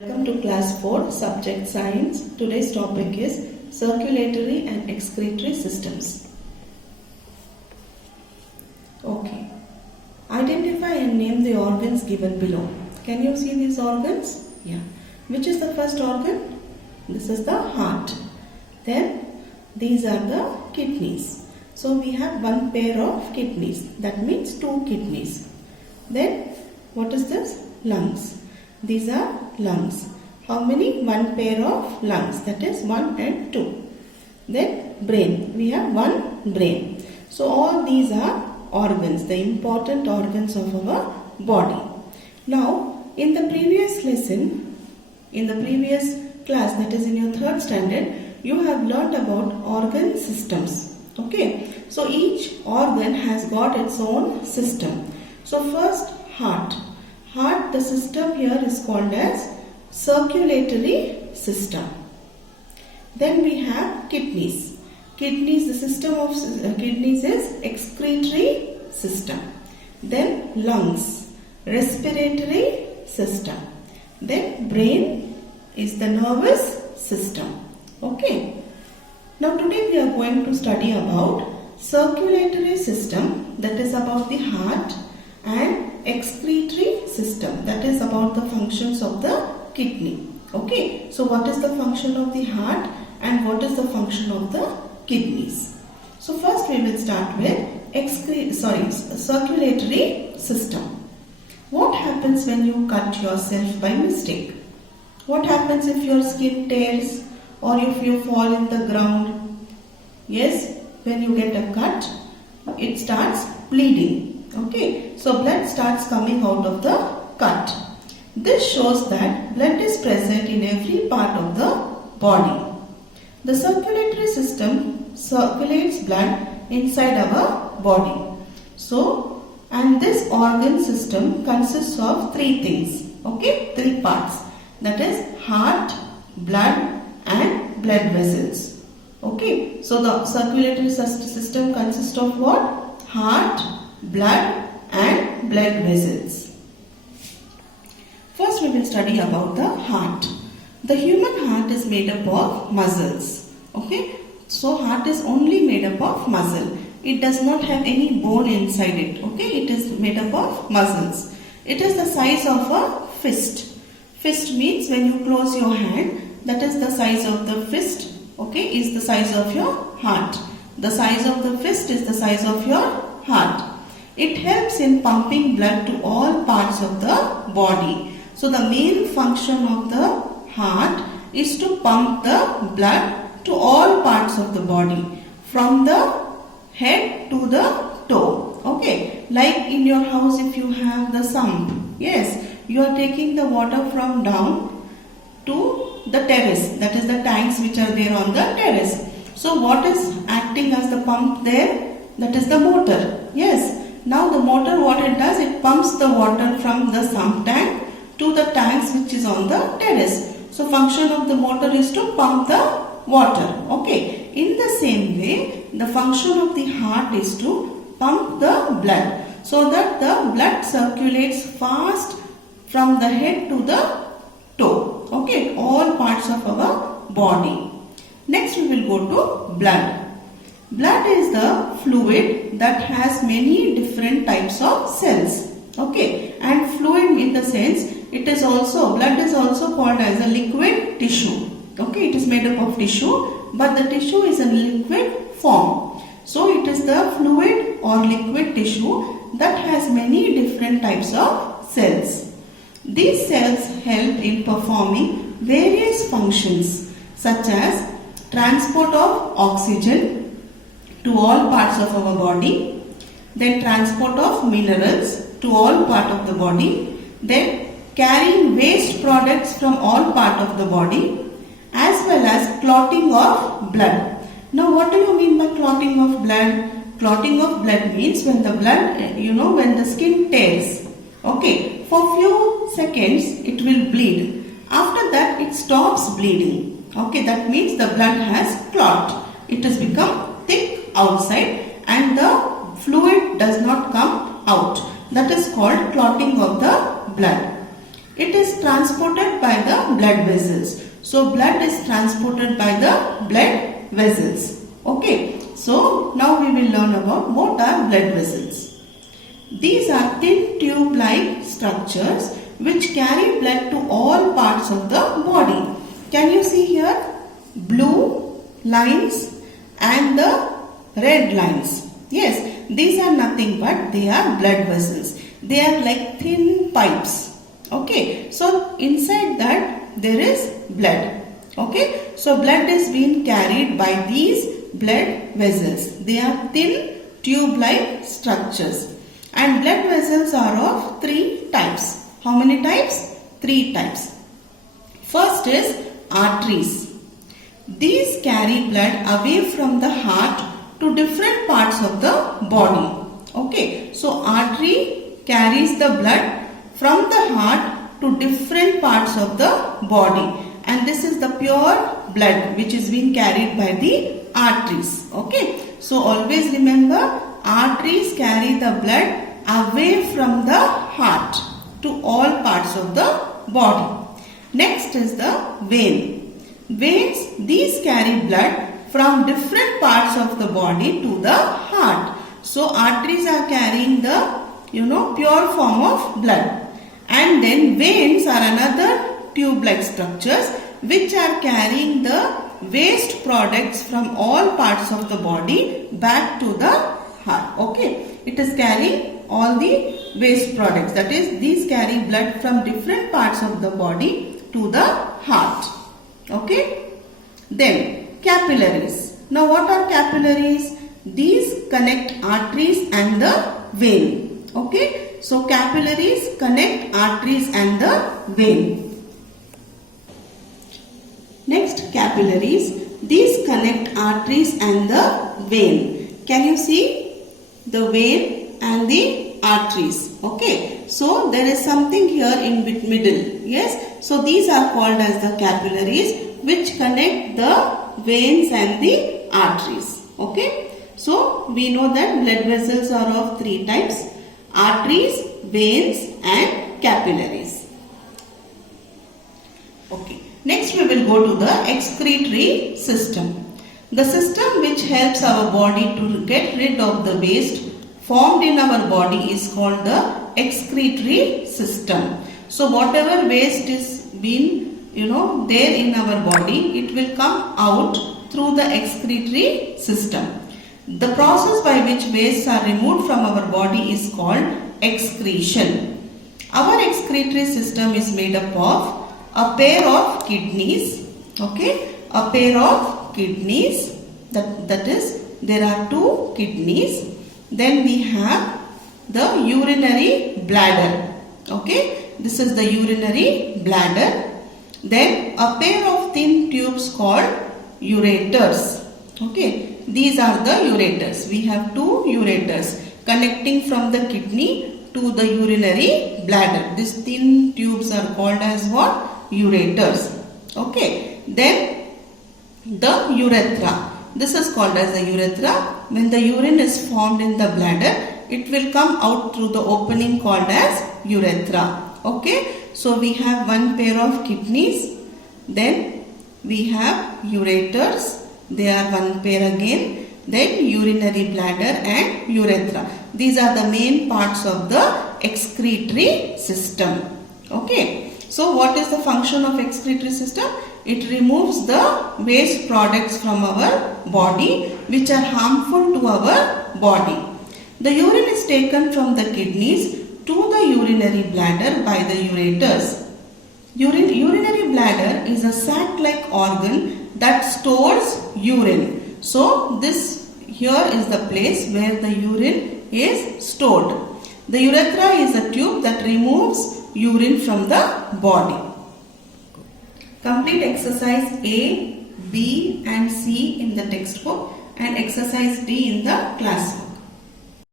Welcome to class 4, subject science. Today's topic is circulatory and excretory systems. Okay. Identify and name the organs given below. Can you see these organs? Yeah. Which is the first organ? This is the heart. Then these are the kidneys. So we have one pair of kidneys. That means two kidneys. Then what is this? Lungs. These are lungs. How many? One pair of lungs. That is 1 and 2. Then brain. We have one brain. So all these are organs, the important organs of our body. Now in the previous lesson, in the previous class, that is in your 3rd standard, you have learnt about organ systems. Okay. So each organ has got its own system. So first, heart. Heart, the system here is called as circulatory system. Then we have kidneys. Kidneys, the system of kidneys is excretory system. Then lungs, respiratory system. Then brain is the nervous system. Okay. Now today we are going to study about circulatory system, that is about the heart, and excretory system, that is about the functions of the kidney. Okay, so what is the function of the heart and what is the function of the kidneys? So first we will start with circulatory system. What happens when you cut yourself by mistake? What happens if your skin tears or if you fall in the ground? Yes, when you get a cut, it starts bleeding. Okay, so blood starts coming out of the cut. This shows that blood is present in every part of the body. The circulatory system circulates blood inside our body. So, and this organ system consists of 3 things. Okay, 3 parts. That is heart, blood and blood vessels. Okay, so the circulatory system consists of what? Heart, blood and blood vessels. First we will study about the heart. The human heart is made up of muscles. Okay, so heart is only made up of muscle. It does not have any bone inside it. Okay, it is made up of muscles. It is the size of a fist. Fist means when you close your hand, that is the size of the fist. Okay, is the size of your heart. The size of the fist is the size of your heart. It helps in pumping blood to all parts of the body. So the main function of the heart is to pump the blood to all parts of the body, from the head to the toe. Okay, like in your house if you have the sump, yes, you are taking the water from down to the terrace, that is the tanks which are there on the terrace. So what is acting as the pump there? That is the motor. Yes. Now the motor, what it does, it pumps the water from the sump tank to the tanks which is on the terrace. So function of the motor is to pump the water. Okay. In the same way, the function of the heart is to pump the blood, so that the blood circulates fast from the head to the toe. Okay. All parts of our body. Next we will go to blood. Blood is the fluid that has many different types of cells. Okay, and fluid in the sense, it is also, blood is also called as a liquid tissue. Okay, it is made up of tissue, but the tissue is in liquid form. So it is the fluid or liquid tissue that has many different types of cells. These cells help in performing various functions such as transport of oxygen to all parts of our body, then transport of minerals to all part of the body, then carrying waste products from all part of the body, as well as clotting of blood. Now what do you mean by clotting of blood? Clotting of blood means when the blood, when the skin tears. Okay, for few seconds it will bleed. After that it stops bleeding. Okay, that means the blood has clot. It has become thick outside and the fluid does not come out. That is called clotting of the blood. It is transported by the blood vessels. So blood is transported by the blood vessels. Okay. So now we will learn about what are blood vessels. These are thin tube-like structures which carry blood to all parts of the body. Can you see here? Blue lines and the red lines. Yes, these are nothing but they are blood vessels. They are like thin pipes. Okay, so inside that there is blood. Okay, so blood is being carried by these blood vessels. They are thin tube-like structures. And blood vessels are of 3 types. How many types? 3 types. First is arteries. These carry blood away from the heart to different parts of the body. Okay, so artery carries the blood from the heart to different parts of the body, and this is the pure blood which is being carried by the arteries. Okay, so always remember, arteries carry the blood away from the heart to all parts of the body. Next is the vein. Veins, these carry blood from different parts of the body to the heart. So arteries are carrying the pure form of blood, and then veins are another tube-like structures which are carrying the waste products from all parts of the body back to the heart. Okay, it is carrying all the waste products, that is, these carry blood from different parts of the body to the heart. Okay, then capillaries. Now what are capillaries? These connect arteries and the vein. Okay, so capillaries connect arteries and the vein. Next, capillaries. These connect arteries and the vein. Can you see the vein and the arteries? Okay, so there is something here in middle. Yes, so these are called as the capillaries which connect the veins and the arteries. Okay, so we know that blood vessels are of 3 types: arteries, veins and capillaries. Okay, next we will go to the excretory system. The system which helps our body to get rid of the waste formed in our body is called the excretory system. So whatever waste is been there in our body, it will come out through the excretory system. The process by which wastes are removed from our body is called excretion. Our excretory system is made up of a pair of kidneys. Okay, a pair of kidneys, that is, there are 2 kidneys. Then we have the urinary bladder. Okay, this is the urinary bladder. Then a pair of thin tubes called ureters. Okay, these are the ureters. We have 2 ureters connecting from the kidney to the urinary bladder. These thin tubes are called as what? Ureters. Okay, then the urethra. This is called as the urethra. When the urine is formed in the bladder, it will come out through the opening called as urethra. Okay, so we have 1 pair of kidneys, then we have ureters, they are 1 pair again, then urinary bladder and urethra. These are the main parts of the excretory system. Okay, so what is the function of excretory system? It removes the waste products from our body which are harmful to our body. The urine is taken from the kidneys to the urinary bladder by the ureters. Urinary bladder is a sac-like organ that stores urine. So this here is the place where the urine is stored. The urethra is a tube that removes urine from the body. Complete exercise A, B and C in the textbook and exercise D in the classroom.